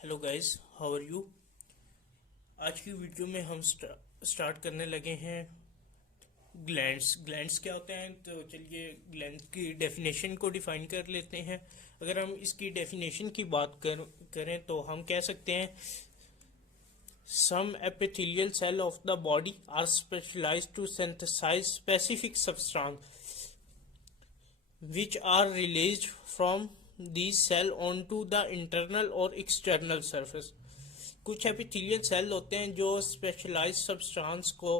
Hello guys, how are you. आज की video में हम स्टार्ट करने लगे हैं ग्लैंड्स क्या होते हैं। तो चलिए ग्लैंड्स की डेफिनेशन को डिफाइन कर लेते हैं। अगर हम इसकी डेफिनेशन की करें तो हम कह सकते हैं सम epithelial cell of the body are specialized to synthesize specific substance which are released from these cell onto the internal or external surface। कुछ एपिथेलियल सेल होते हैं जो स्पेशलाइज सब्सटेंस को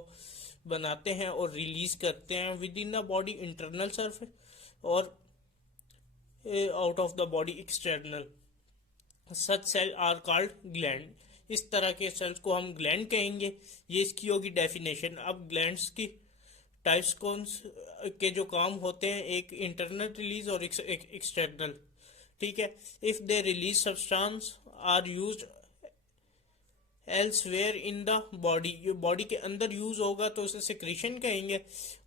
बनाते हैं और रिलीज करते हैं within the body internal surface और out of the body external. Such cell are called gland. इस तरह के सेल्स को हम ग्लैंड कहेंगे। ये इसकी होगी डेफिनेशन। अब ग्लैंड्स की टाइप्स कौन के जो काम होते हैं, एक इंटरनल रिलीज और एक एक्सटर्नल। ठीक है। If they release substance are used elsewhere in the body, body के अंदर यूज होगा तो उसे सिक्रीशन कहेंगे,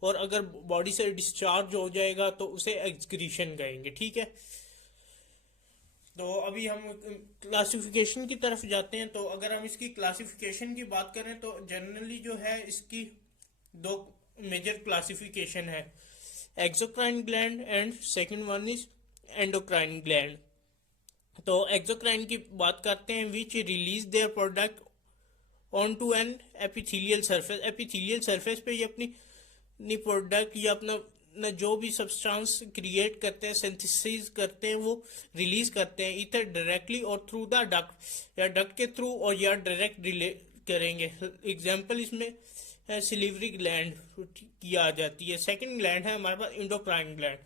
और अगर बॉडी से डिस्चार्ज हो जाएगा तो उसे एक्सक्रीशन कहेंगे। ठीक है। तो अभी हम क्लासिफिकेशन की तरफ जाते हैं। तो अगर हम इसकी क्लासिफिकेशन की बात करें तो जनरली जो है इसकी दो मेजर क्लासिफिकेशन है, exocrine gland and second one is endocrine gland. तो एक्सोक्राइन की बात करते हैं which release their product on to an epithelial surface. Epithelial surface पे ये अपनी प्रोडक्ट या अपना न जो भी सब्सटेंस क्रिएट करते हैं, सिंथेसिस करते हैं, वो रिलीज करते हैं इधर डायरेक्टली और थ्रू द डक्ट, या डक्ट के थ्रू और या डायरेक्ट रिले करेंगे। एग्जाम्पल इसमें है सिलिवरी ग्लैंड की आ जाती है। सेकंड ग्लैंड है हमारे पास इंडोक्राइन ग्लैंड।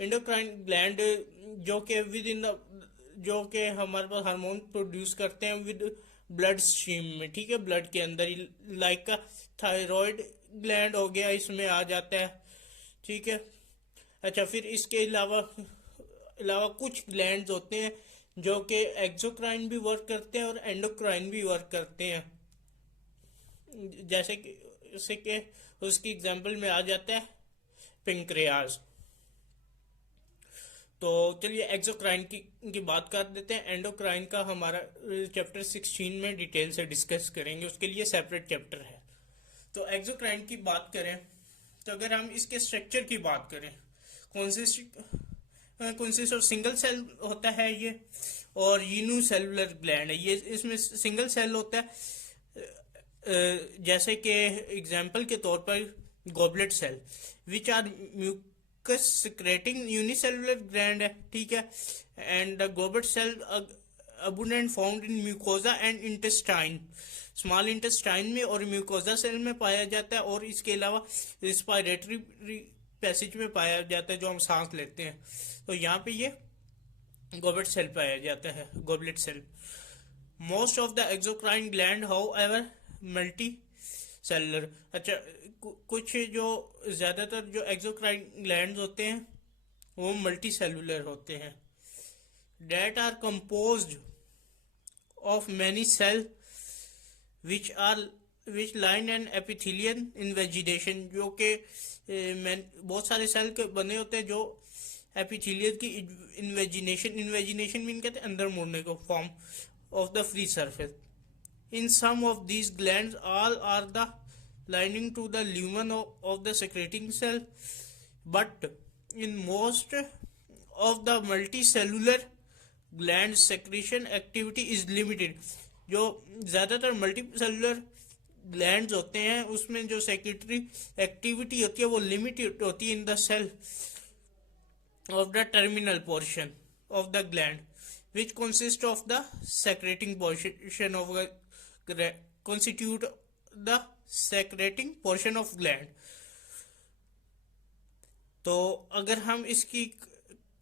इंडोक्राइन ग्लैंड जो कि विद इन द जो कि हमारे पास हार्मोन प्रोड्यूस करते हैं विद ब्लड स्ट्रीम में। ठीक है, ब्लड के अंदर ही, लाइक का थायराइड ग्लैंड हो गया, इसमें आ जाता है। ठीक है। अच्छा, फिर इसके अलावा कुछ ग्लैंड्स होते हैं जो कि एक्सोक्राइन भी वर्क करते हैं और एंडोक्राइन भी वर्क करते हैं। जैसे कि उसकी एग्जांपल में आ जाता है पेंक्रियाज। तो चलिए एक्सोक्राइन की बात कर देते हैं। एंडोक्राइन का हमारा चैप्टर 16 में डिटेल से डिस्कस करेंगे, उसके लिए सेपरेट चैप्टर है। तो एक्सोक्राइन की बात करें तो अगर हम इसके स्ट्रक्चर की बात करें, कंसिस्ट ऑफ सिंगल सेल होता है ये, और यूनिसेलुलर ग्लैंड है ये। इसमें सिंगल सेल होता है, जैसे कि एग्जांपल के तौर पर goblet cell which are mucus secreting unicellular gland है। ठीक है। And the goblet cell abundant found in mucosa and intestine, small intestine में और म्यूकोजा सेल में पाया जाता है, और इसके अलावा रिस्पायरेटरी पैसेज में पाया जाता है जो हम सांस लेते हैं। तो यहाँ पे ये गॉबलेट सेल पाया जाता है, goblet cell. Most of the exocrine gland however multicellular. अच्छा, कुछ जो ज्यादातर जो एक्सोक्राइन ग्लैंड होते हैं वो मल्टी सेलुलर होते हैं। That are composed of many cell which line and epithelium invagination, जो कि बहुत सारे सेल के बने होते हैं जो एपिथेलियम की इन्वेजिनेशन मीन कहते हैं अंदर मुड़ने को, form of the free surface. In some of these glands all are the lining to the lumen of the secreting cell, but in most of the multicellular gland secretion activity is limited। जो ज़्यादातर multicellular glands होते हैं उसमें जो secretary activity होती है वो limited होती है in the cell of the terminal portion of the gland which consist of the secreting portion of constitute the secreting portion of gland। तो अगर हम इसकी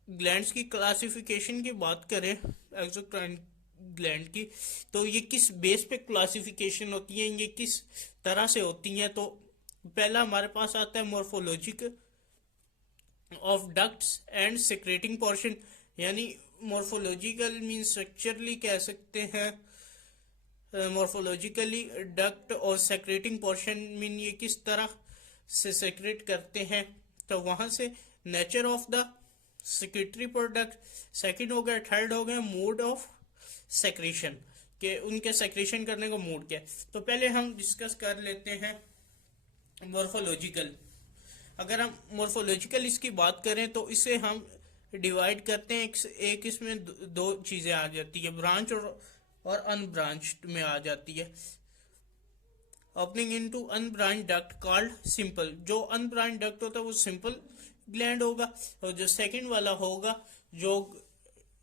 ग्लैंड्स की क्लासिफिकेशन की बात करें एक्सोक्राइन ग्लैंड की, तो ये किस बेस पे क्लासिफिकेशन होती है, ये किस तरह से होती हैं। तो पहला हमारे पास आता है morphologic of ducts and secreting portion, यानी मॉर्फोलॉजिकल मीन स्ट्रक्चरली कह सकते हैं, मॉर्फोलॉजिकली डक्ट और सेक्रेटिंग पोर्शन मीन ये किस तरह से सेक्रेट करते हैं। तो वहां से nature of the secretory product, second हो गया, थर्ड हो गया मोड ऑफ सेक्रेशन के, उनके सेक्रेशन करने का मूड क्या है। तो पहले हम डिस्कस कर लेते हैं मॉर्फोलॉजिकल। अगर हम मॉर्फोलॉजिकल इसकी बात करें तो इसे हम डिवाइड करते हैं, एक इसमें दो चीजें आ जाती है, ब्रांच और अनब्रांच्ड में आ जाती है। Opening into unbranch duct called simple. जो अनब्रांच डक्ट होता है वो सिंपल ग्लैंड होगा, और जो सेकंड वाला होगा जो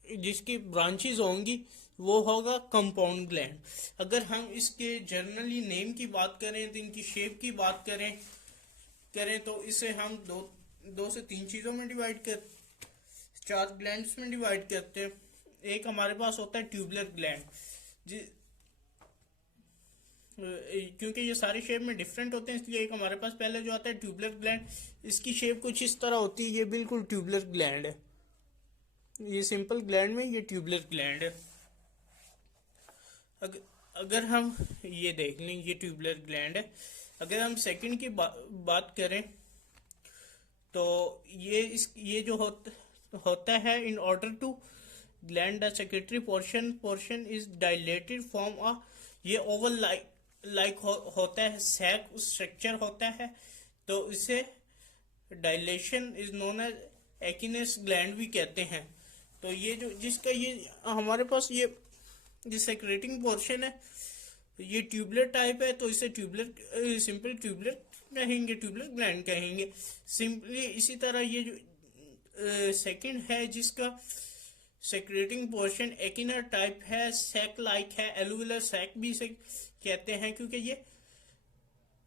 जिसकी ब्रांचेस होंगी वो होगा कंपाउंड ग्लैंड। अगर हम इसके जनरली नेम की बात करें तो इनकी शेप की बात करें तो इसे हम दो से तीन चीजों में डिवाइड कर, चार ग्लैंड्स में डिवाइड करते हैं। एक हमारे पास होता है ट्यूबुलर ग्लैंड, क्योंकि ये सारी शेप में डिफरेंट होते हैं इसलिए एक हमारे पास पहले जो आता है ट्यूबुलर ग्लैंड, इसकी शेप कुछ इस तरह होती है, ये बिल्कुल ट्यूबुलर ग्लैंड है। ये सिंपल ग्लैंड में ये ट्यूबुलर ग्लैंड है। अगर हम ये देख लें ये ट्यूबुलर ग्लैंड है। अगर हम सेकंड की बात करें तो ये जो होता है, in order to gland the secretory portion is dilated form a, ये ओवल लाइक होता है, सैक स्ट्रक्चर होता है, तो इसे dilation is known as acinus gland भी कहते हैं। तो ये जो जिसका ये हमारे पास ये सेक्रेटिंग पोर्शन है ये ट्यूबुलर टाइप है, तो इसे सिंपल ट्यूबुलर कहेंगे, ट्यूबुलर ग्लैंड कहेंगे सिंपली। इसी तरह ये जो सेकंड है जिसका सेक्रेटिंग पोर्शन एकिनर टाइप है, सैक लाइक है, एलुविलर सैक भी इसे कहते हैं क्योंकि ये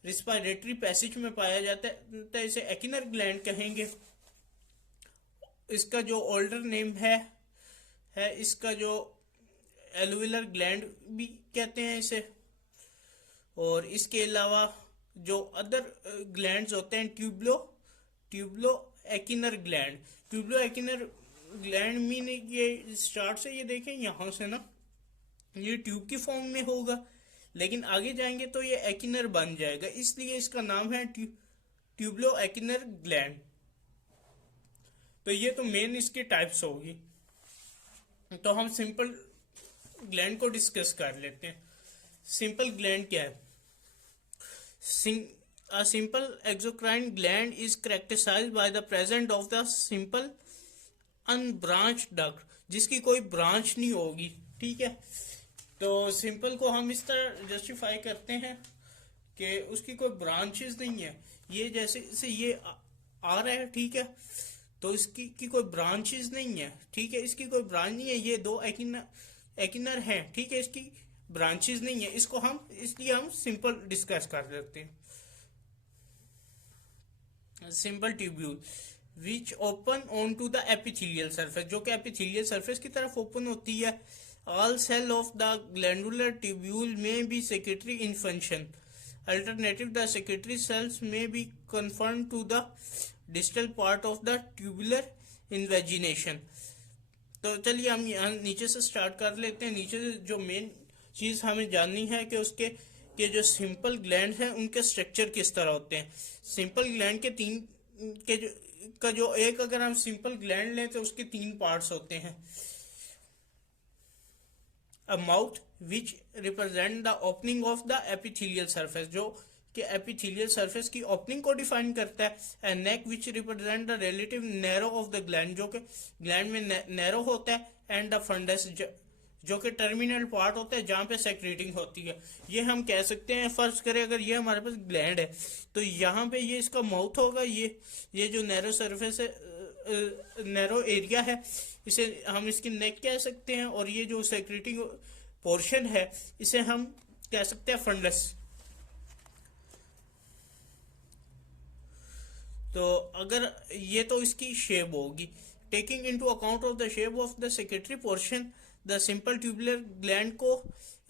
रिस्पायरेटरी पैसेज में पाया जाता है, तो इसे एकिनर ग्लैंड कहेंगे। इसका जो ओल्डर नेम है इसका जो एलुविलर ग्लैंड भी कहते हैं इसे। और इसके अलावा जो अदर ग्लैंड्स होते हैं ट्यूबुलो एकिनर ग्लैंड मीनिंग ये स्टार्ट से ये देखें यहाँ से ना ये ट्यूब की फॉर्म में होगा, लेकिन आगे जाएंगे तो ये एकिनर बन जाएगा, इसलिए इसका नाम है ट्यूबुलो एकिनर ग्लैंड। तो ये तो मेन इसके टाइप्स होगी। तो हम सिंपल ग्लैंड को डिस्कस कर लेते हैं। सिंपल ग्लैंड क्या है? A simple exocrine gland is characterized by the presence of the simple unbranched duct, जिसकी कोई ब्रांच नहीं होगी। ठीक है, तो सिंपल को हम इस तरह जस्टिफाई करते हैं कि उसकी कोई ब्रांचेस नहीं है। ये जैसे ये आ रहा है, ठीक है, तो इसकी कोई ब्रांचेस नहीं है। ठीक है, इसकी कोई ब्रांच नहीं है। ये दो एकिनर हैं, ठीक है, इसकी ब्रांचेस नहीं है। इसलिए हम सिंपल डिस्कस कर लेते हैं। Simple tubule which open on to the epithelial surface, जो कि एपिथेलियल सरफेस की तरफ ओपन होती है। All cell of the glandular tubule में be secretory in function, alternative the secretory cells में be confirm to the distal part of the tubular invagination. तो चलिए हम यहाँ नीचे से स्टार्ट कर लेते हैं। नीचे से जो मेन चीज हमें जाननी है कि उसके जो सिंपल ग्लैंड हैं उनके स्ट्रक्चर किस तरह होते हैं। सिंपल ग्लैंड के एक अगर हम सिंपल ग्लैंड लें तो उसके तीन पार्ट्स होते हैं। A mouth which represent the opening of the epithelial surface, जो कि एपिथेलियल सरफेस की ओपनिंग को डिफाइन करता है। And neck which represent the relative narrow of the gland, जो कि ग्लैंड में नैरो होता है। एंड द फंडस, जो कि टर्मिनल पार्ट होता है जहां पे सेक्रेटिंग होती है। ये हम कह सकते हैं, फर्ज करें अगर ये हमारे पास ग्लैंड है तो यहाँ पे ये इसका माउथ होगा। ये जो नैरो सरफेस है, नैरो एरिया है, इसे हम इसकी नेक कह सकते हैं। और ये जो सेक्रेटिंग पोर्शन है इसे हम कह सकते हैं फंडस। तो अगर ये तो इसकी शेप होगी। Taking into account of the shape of the secretory portion the simple tubular gland को,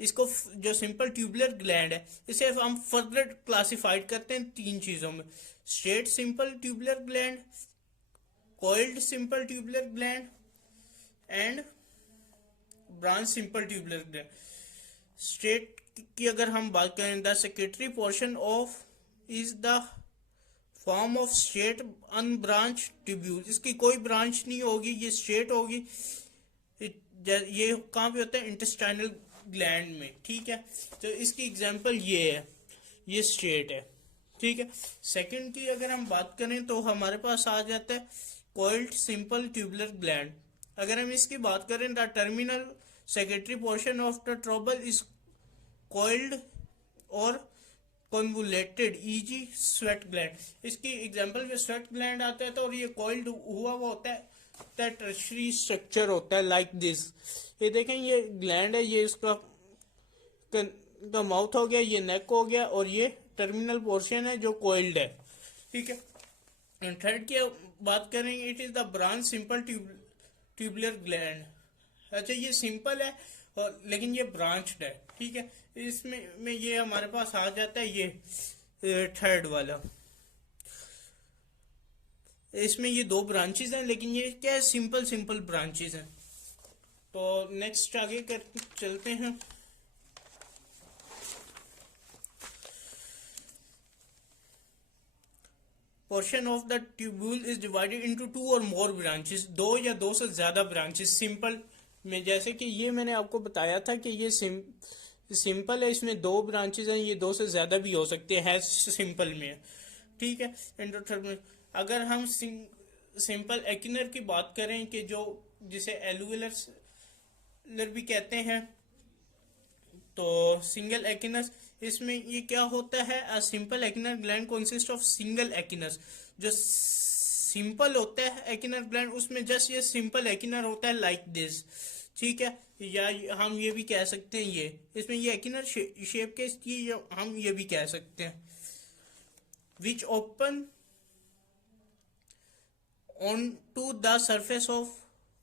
इसको जो सिंपल ट्यूबुलर ग्लैंड है इसे हम फर्दर क्लासिफाइड करते हैं तीन चीजों में। Straight simple tubular gland, coiled simple tubular gland and branch simple tubular gland. Straight की अगर हम बात करें, the secretory portion of is the form of straight unbranch tubule, इसकी कोई ब्रांच नहीं होगी, ये स्ट्रेट होगी। ये कहाँ पे होता है, इंटेस्टाइनल ग्लैंड में, ठीक है। तो इसकी एग्जांपल ये है, ये स्टेट है, ठीक है। सेकंड की अगर हम बात करें तो हमारे पास आ जाता है कॉइल्ड सिंपल ट्यूबुलर ग्लैंड। अगर हम इसकी बात करें, the terminal secretory portion of the tubule is coiled और कॉन्वुलेटेड ईजी स्वेट ग्लैंड। इसकी एग्जांपल में स्वेट ग्लैंड आता है, तो और ये कॉइल्ड हुआ हुआ होता है, टर्शरी स्ट्रक्चर होता है लाइक दिस। ये देखें, ये ग्लैंड है, ये इसका का माउथ हो गया, ये नेक हो गया, और ये टर्मिनल पोर्शन है जो कॉइल्ड है, ठीक है। थर्ड की बात करेंगे, it is the branch simple tubular gland. अच्छा, ये सिंपल है और लेकिन ये ब्रांच्ड है, ठीक है। इसमें ये हमारे पास आ जाता है ये थर्ड वाला। इसमें ये दो ब्रांचेस हैं, लेकिन ये क्या है, सिंपल सिंपल ब्रांचेस हैं। तो नेक्स्ट आगे कर चलते हैं। Portion of the tubule is divided into two और मोर ब्रांचेस, दो या दो से ज्यादा ब्रांचेस सिंपल में। जैसे कि ये मैंने आपको बताया था कि ये सिंपल है, इसमें दो ब्रांचेस हैं, ये दो से ज्यादा भी हो सकते हैं सिंपल में, ठीक है। एंडोथर्मल, अगर हम सिंपल एक्यूनर की बात करें कि जो जिसे एलुविलर भी कहते हैं, तो सिंगल एक्यूनस, इसमें ये क्या होता है, a simple acinar gland consist of single acinus. जो सिंपल होता है एक्यूनर ग्लैंड, उसमें जस्ट ये सिंपल एक्यूनर होता है लाइक दिस, ठीक है। या हम ये भी कह सकते हैं, ये इसमें ये एक्यूनर शेप के, हम ये भी कह सकते हैं, which open on to the surface of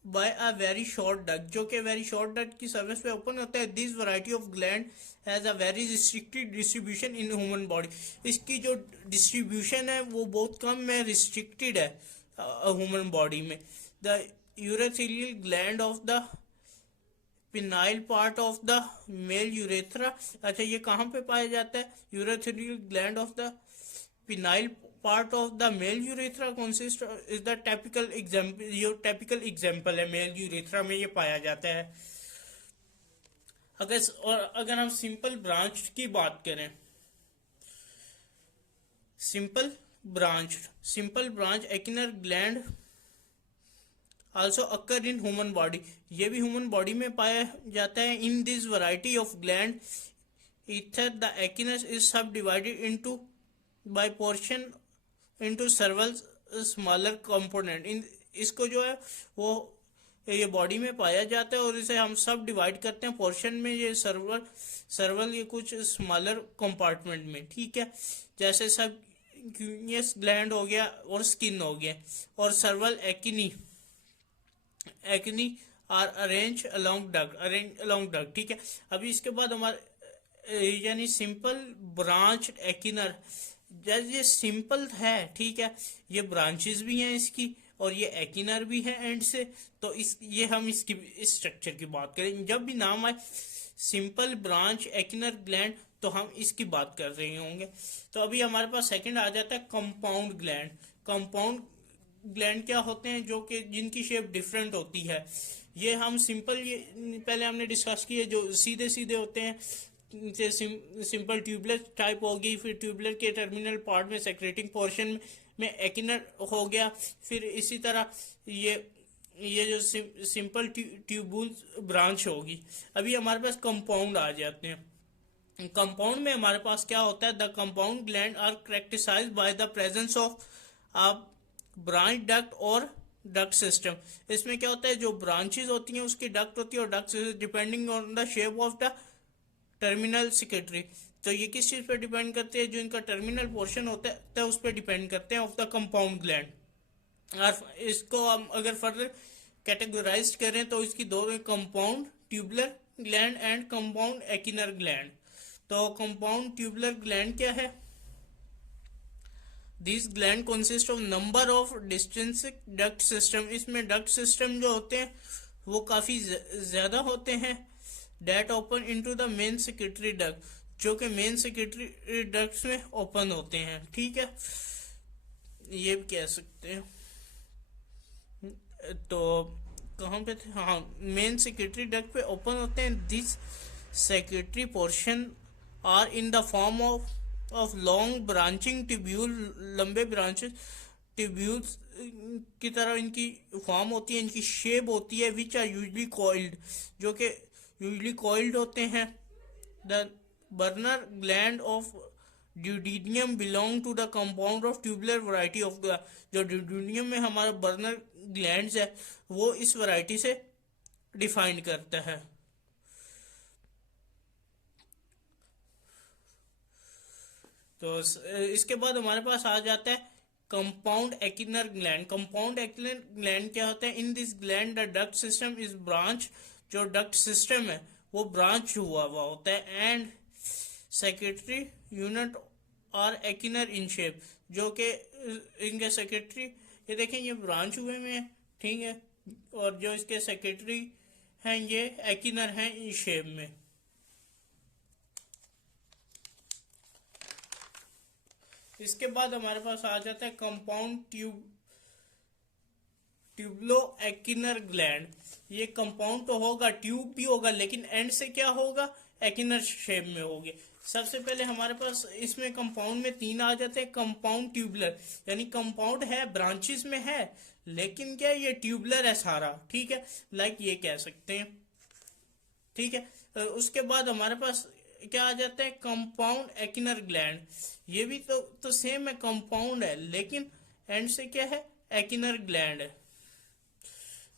by a very short duct, जो कि वेरी शॉर्ट डक्ट की सरफेस पे ओपन होता है। This variety of gland has a very restricted distribution in human body. इसकी जो डिस्ट्रीब्यूशन है वो बहुत कम है, रिस्ट्रिक्टेड है ह्यूमन बॉडी में। The urethral gland of the penile part of the male urethra. अच्छा, ये कहाँ पे पाया जाता है, urethral gland of the penile part of the male urethra consist is the typical example, ये टिपिकल एग्जांपल है, मेल यूरेथ्रा में ये पाया जाता है। अगर हम सिंपल ब्रांच की बात करें, simple branch acinar gland also occur in human body, ये भी ह्यूमन बॉडी में पाया जाता है। In this variety of gland either the acinus is sub divided into by portion into several smaller component. इसको जो है वो ये बॉडी में पाया जाता है, और इसे हम सब डिवाइड करते हैं पोर्शन में, ये सर्वल ये कुछ स्मॉलर कंपार्टमेंट में, ठीक है। जैसे सब क्यूनियस ग्लैंड हो गया और स्किन हो गया, और several acini are arrange along duct, ठीक है। अभी इसके बाद हमारे यानी सिंपल ब्रांच एक्यूनर, जैसे ये सिंपल है, ठीक है, ये ब्रांचेस भी हैं इसकी, और ये एक्यूनर भी है एंड से। तो ये हम इसकी इस स्ट्रक्चर की बात करें, जब भी नाम आए सिंपल ब्रांच एक्यूनर ग्लैंड, तो हम इसकी बात कर रहे होंगे। तो अभी हमारे पास सेकंड आ जाता है कंपाउंड ग्लैंड। कंपाउंड ग्लैंड क्या होते हैं, जो कि जिनकी शेप डिफरेंट होती है। ये हम सिंपल, ये पहले हमने डिस्कस किए, जो सीधे सीधे होते हैं, सिंपल ट्यूबुलर टाइप होगी, फिर ट्यूबुलर के टर्मिनल पार्ट में सेक्रेटिंग पोर्शन में एक्यूनर हो गया, फिर इसी तरह ये जो सिंपल ट्यूबुल ब्रांच होगी। अभी हमारे पास कंपाउंड आ जाते हैं। कंपाउंड में हमारे पास क्या होता है, the compound gland are characterised by the presence of a branch duct और डक्ट सिस्टम। इसमें क्या होता है, जो ब्रांचेस होती हैं उसकी डक्ट होती है, और duct depending on the shape of the terminal secretary. तो ये किस चीज पे डिपेंड करते हैं, जो इनका टर्मिनल पोर्शन होता है उस पर डिपेंड करते हैं ऑफ द कंपाउंड ग्लैंड। और इसको हम अगर फर्दर कैटेगराइज करें तो इसकी दो compound tubular gland and compound acinar gland. तो कंपाउंड ट्यूबुलर ग्लैंड क्या है, this gland consist of number of distance duct system. इसमें डक्ट सिस्टम जो होते हैं वो काफी ज्यादा होते हैं, that open into the main secretory duct, जो कि मेन सेक्रेटरी डक्ट्स में ओपन होते हैं, ठीक है, ये भी कह सकते हैं। तो कहाँ पे थे, हाँ, मेन सेक्रेटरी डक्ट पे ओपन होते हैं। This secretory portion are in the form of long branching tubule, लंबे ब्रांचेस ट्यूब्यूल्स की तरह इनकी फॉर्म होती है, इनकी शेप होती है। विच आर यूजली कॉइल्ड, जो कि यूजली कॉइल्ड होते हैं। The Brunner gland of duodenum belong to the compound of tubular variety of the, जो ड्यूडीनियम में हमारा बर्नर ग्लैंड्स है वो इस वैरायटी से डिफाइन करता है। तो इसके बाद हमारे पास आ जाता है compound acinar gland. Compound acinar gland क्या होता है? In this gland the duct system is branch, जो डक्ट सिस्टम है वो ब्रांच हुआ हुआ होता है। एंड सेक्रेटरी यूनिट और एक्टिनर इन शेप, जो कि इनके सेक्रेटरी, ये देखें ये ब्रांच हुए में है, ठीक है, और जो इसके सेक्रेटरी हैं ये एक्टिनर हैं इन शेप में। इसके बाद हमारे पास आ जाता है कंपाउंड ट्यूबलो एक्टिनर ग्लैंड। ये कंपाउंड तो होगा, ट्यूब भी होगा, लेकिन एंड से क्या होगा? एक्टिनर शेप में होगी। सबसे पहले हमारे पास इसमें कंपाउंड में तीन आ जाते हैं। कंपाउंड ट्यूबुलर, यानी कंपाउंड है, ब्रांचेस में है, लेकिन क्या ये ट्यूबुलर है सारा, ठीक है, लाइक ये कह सकते हैं, ठीक है। उसके बाद हमारे पास क्या आ जाता है? Compound acinar gland. ये भी तो सेम है, कंपाउंड है, लेकिन एंड से क्या है? एक्टिनर ग्लैंड है।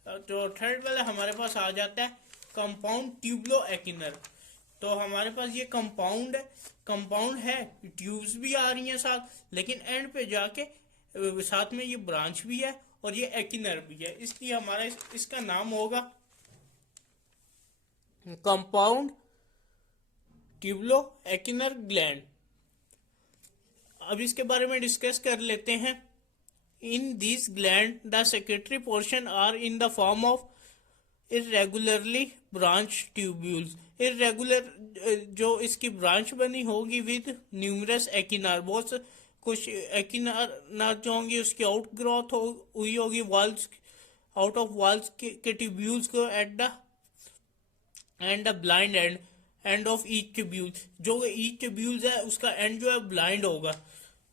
तो थर्ड वाला हमारे पास आ जाता है कंपाउंड ट्यूबलो एक्टिनर। तो हमारे पास ये कंपाउंड है, कंपाउंड है, ट्यूब्स भी आ रही हैं साथ, लेकिन एंड पे जाके साथ में ये ब्रांच भी है और ये एक्टिनर भी है, इसलिए हमारा इसका नाम होगा कंपाउंड ट्यूबलो एक्टिनर ग्लैंड। अब इसके बारे में डिस्कस कर लेते हैं। In this gland the secretory portion are in the form of irregularly branch tubules. Irregular जो इसकी ब्रांच बनी होगी विद न्यूमरस एक्टिनार, बहुत कुछ एक्टिनार जो होंगी उसकी आउट ग्रोथ हुई होगी वॉल्स, आउट ऑफ वॉल्स के ट्यूब्यूल्स को at the end the blind end of each tubule. जो ईच ट्यूब्यूल्स है उसका एंड जो है ब्लाइंड होगा,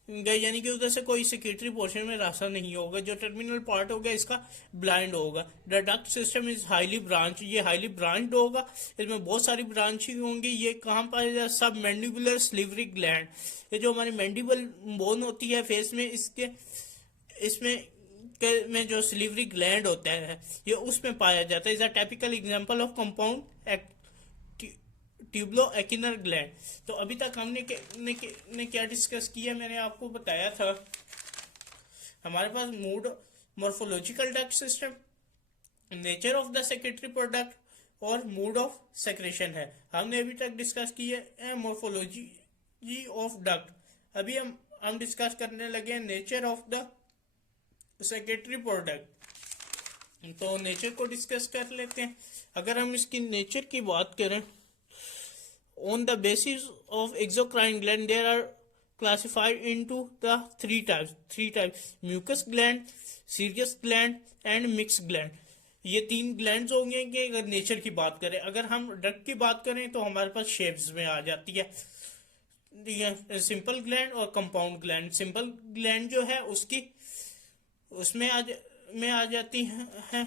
यानी कि उधर से कोई सेक्रेटरी पोर्शन में रास्ता नहीं होगा। जो टर्मिनल पार्ट होगा इसका ब्लाइंड होगा। The duct system is highly branch, ये हाईली ब्रांच्ड होगा, इसमें बहुत सारी ब्रांचिंग होंगी। ये कहाँ पाया जाए? सब मैंडिबुलर स्लीवरी ग्लैंड, ये जो हमारी मैंडिबल बोन होती है फेस में, इसमें जो स्लीवरी ग्लैंड होता है ये उसमें पाया जाता है। Is a typical example of compound tubulo acinar gland. तो अभी तक हमने ने क्या डिस्कस किया? मैंने आपको बताया था हमारे पास mode morphological duct system, nature of the secretory product और मूड ऑफ सेक्रेशन है। हमने अभी तक डिस्कस किया है मॉर्फोलॉजी ऑफ डक्ट। अभी हम डिस्कस करने लगे हैं nature of the secretory product. तो नेचर को डिस्कस कर लेते हैं। अगर हम इसकी नेचर की बात करें, on the basis of exocrine gland there are classified into the three types: mucus gland, serous gland and mixed gland। ये तीन ग्लैंड्स होंगे कि अगर नेचर की बात करें। अगर हम डक्ट की बात करें तो हमारे पास शेप्स में आ जाती है सिंपल ग्लैंड और कंपाउंड ग्लैंड। सिंपल ग्लैंड जो है उसमें आ जाती है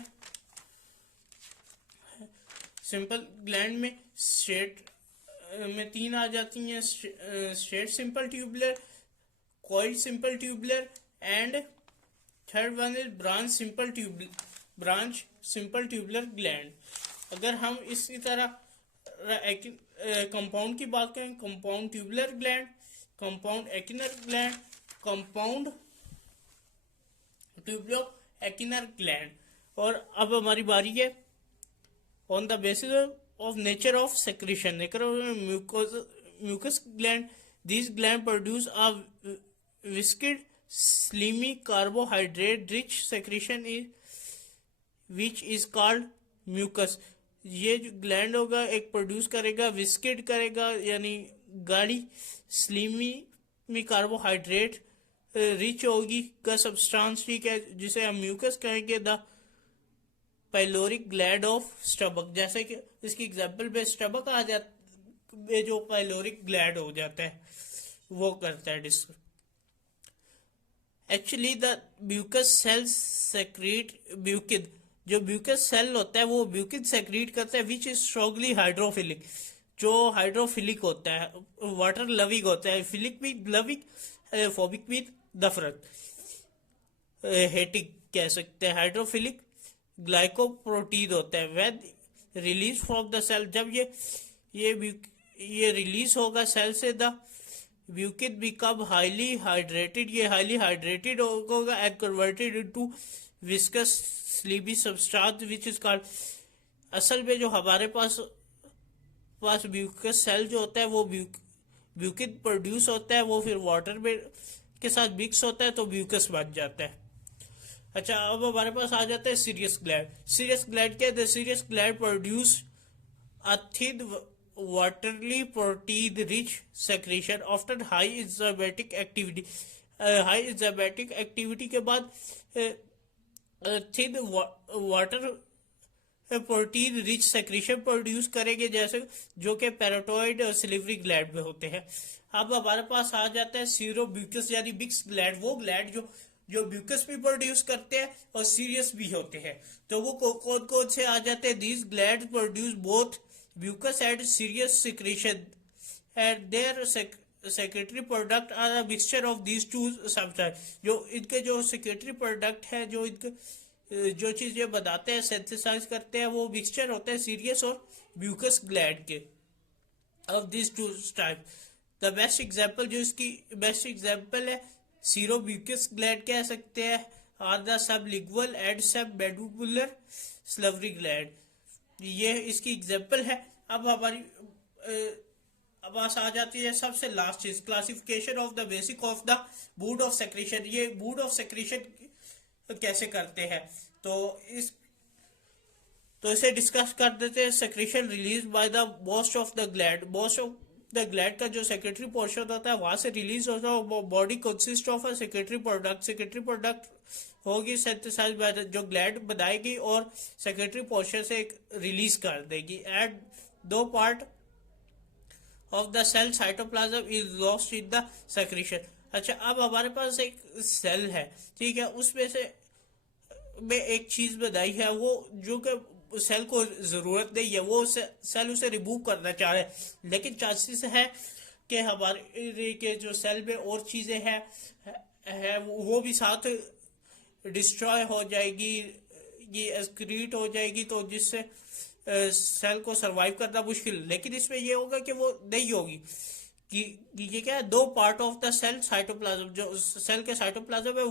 सिंपल ग्लैंड में स्ट्रेट में तीन आ जाती हैं: straight simple tubular, coiled simple tubular and third one is branch simple tubular gland. अगर हम इसी तरह कंपाउंड की बात करें, compound tubular gland, compound acinar gland, compound tubulo acinar gland. और अब हमारी बारी है on the basis of nature of secretion। mucus gland, these gland produce a viscid slimy carbohydrate rich secretion which is called mucus। ये जो gland होगा एक produce करेगा, विस्किड करेगा यानी गाढ़ी, स्लीमी में पाइलोरिक ग्लैंड ऑफ स्टमक, जैसे कि इसकी एग्जांपल पे स्टमक आ जाता में जो पाइलोरिक ग्लैंड हो जाता है वो करता है डिस्क। Actually the mucus cells secrete mucin, जो म्यूकस सेल होता है वो म्यूकिन सेक्रेट करता है विच इज स्ट्रांगली हाइड्रोफिलिक, जो हाइड्रोफिलिक होता है, वाटर लविंग होता है, फिलिक भी लविंग, फोबिक भी नफरत, हेटिक कह सकते हैं। हाइड्रोफिलिक ग्लाइकोप्रोटीन होता है। When release from the cell, जब ये रिलीज होगा सेल से, the mucin become highly hydrated, ये हाईली हाइड्रेटेड होगा and converted into viscous slippery substance which is called, असल में जो हमारे पास म्यूकस सेल जो होता है वो म्यूकिन प्रोड्यूस होता है, वो फिर वाटर में के साथ मिक्स होता है तो म्यूकस बन जाता है। अच्छा, अब हमारे पास आ जाता है सीरियस ग्लैंड। सीरियस ग्लैंड क्या है? Serous gland produce a thin watery protein rich secretion often high enzymatic activity. High enzymatic activity के बाद thin water protein rich secretion produce करेंगे, जैसे जो कि पैराटॉइड और सिलिवरी ग्लैंड में होते हैं। अब हमारे पास आ जाता है सीरो म्यूकस यानी मिक्स ग्लैंड, वो ग्लैंड जो म्यूकस भी प्रोड्यूस करते हैं और सीरियस भी होते हैं। तो वो कौन कौन से आ जाते हैं? These gland produce both mucus and serous secretion and their secretory product are a mixture of these two substance. जो इनके जो सेक्रेटरी प्रोडक्ट है, जो इनके जो चीज ये बताते हैं, सिंथेसाइज करते हैं, वो मिक्सचर होते हैं सीरियस और म्यूकस ग्लैंड के of this two type. The best example, जो इसकी बेस्ट एग्जांपल है, सीरो म्यूकस ग्लैंड कह सकते हैं, are the sublingual and submandibular salivary gland, ये इसकी एग्जांपल है। अब हमारी अब आ जाती है सबसे लास्ट चीज, classification of the basic of the mood of secretion. ये मूड ऑफ सेक्रेशन कैसे करते हैं, तो इसे डिस्कस कर देते हैं। Secretion release by the most of the gland, most of the gland का जो सेक्रेटरी पोर्शन होता है वहां से रिलीज होता है। Body consist of a secretary product, secretary product होगी सिंथेसाइज बाय जो ग्लैंड बनाएगी और सेक्रेटरी पोर्शन से रिलीज कर देगी। एंड दो part of the cell cytoplasm is lost in the secretion. अच्छा, अब हमारे पास एक सेल है, ठीक है, उसमें से में एक चीज बनाई है, वो जो कि सेल को जरूरत नहीं है, वो सेल उसे रिमूव करना चाह रहे हैं, लेकिन चांसेस है कि हमारे के जो सेल में और चीजें है वो भी साथ डिस्ट्रॉय हो जाएगी, ये एक्सक्रीट हो जाएगी, तो जिससे सेल को सरवाइव करना मुश्किल। लेकिन इसमें ये होगा कि वो नहीं होगी कि ये क्या है, दो part of the cell cytoplasm, जो सेल के साइटोप्लाज्म है